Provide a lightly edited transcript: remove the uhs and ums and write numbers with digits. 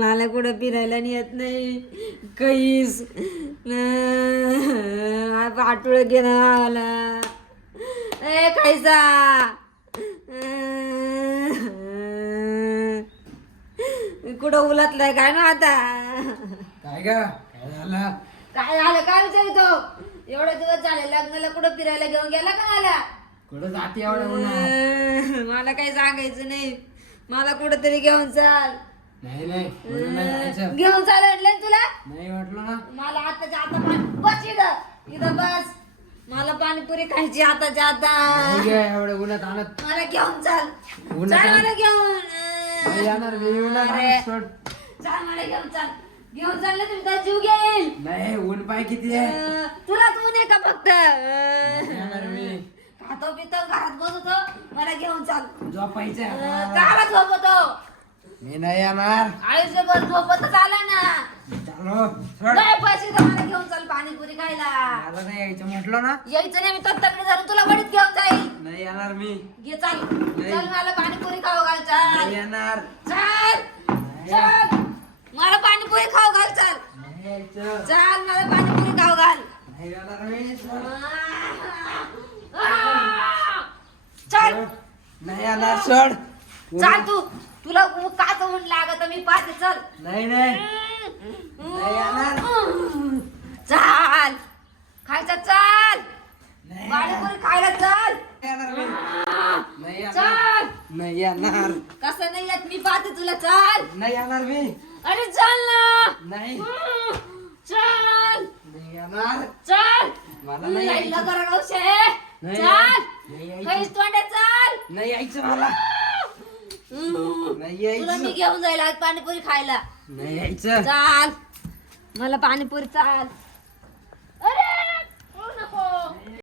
मला कुठं फिरायला नेत नाही काहीच. पाठुळ घेणं मला ए खायचा. कुठं उलटलाय काय ना आता. काय ग काय झालं? काय झालं काय विचारतो. एवढे दिवस झाले लग्नाला कुठं फिरायला घेऊन गेला का मला? कुठं जाते एवढ्या उन्हात? मला काही सांगायचं नाही. मला कुठंतरी घेऊन चाल. नाही नाही कुठं नाही जायचं. घेऊन चाल म्हटलं तुला. नाही वाटलं ना. मला आताच्या आता बस इथं इथं बस. मला पाणीपुरी खायची आताच्या आता. नाही ग, एवढ्या उन्हात आणत मला घेऊन चाल. उन्हात चाल आण- मला घेऊन. नाही येणार मी उन्हात अरे. आणत सोड. चाल मला घेऊन चाल. घेऊन चाललं तुमचा जीव घेईल. नाही ऊन पाय किती आहे. तुला तू नाही का फक्त नाही येणार मी. खातो पितो घरात बसतो. मला घेऊन चाल. झोपायचं आहे आता. काला झोपतो. मी नाही येणार. आयुष्यभर झोपतच आला ना. चालो सोड. नाही पैसे तर मला घेऊन चाल पाणीपुरी खायला. मला नाही यायचं म्हटलं ना. यायचं नाही मी तत्तकडे धरून तुला वडीत घेऊन जाईल. नाही येणार मी. घे चाल. नाही. चल मला पाणीपुरी खाऊ घाल चाल. नाही येणार. चाल. नाही. चाल. मला पाणीपुरी खाऊ घाल चाल. नाही यायचं. चाल मला पाणीपुरी खाऊ घाल. नाही येणार मी. सोड. चल नाही येणार सोड. चाल तू. तुला काच ऊन लागत मी पाहते चल. नाही नाही नाही येणार. चाल खायचा चाल. नाही पाणीपुरी खायला चाल. येणार मी. नाही येणार. चाल. नाही येणार. कसं नाही येत मी पाहते तुला चाल. नाही येणार मी. अरे चाल ना. नाही चाल नाही येणार. चाल. मला तू नाही यायला यायचं. करा नवशे. नाही चाल. नाही यायचं. काहीच तोंडे चाल. नाही यायचं मला. नाही तुला मी यायचं. घेऊन जाईल आज पाणीपुरी खायला. नाही यायचं. चाल मला पाणीपुरी चाल.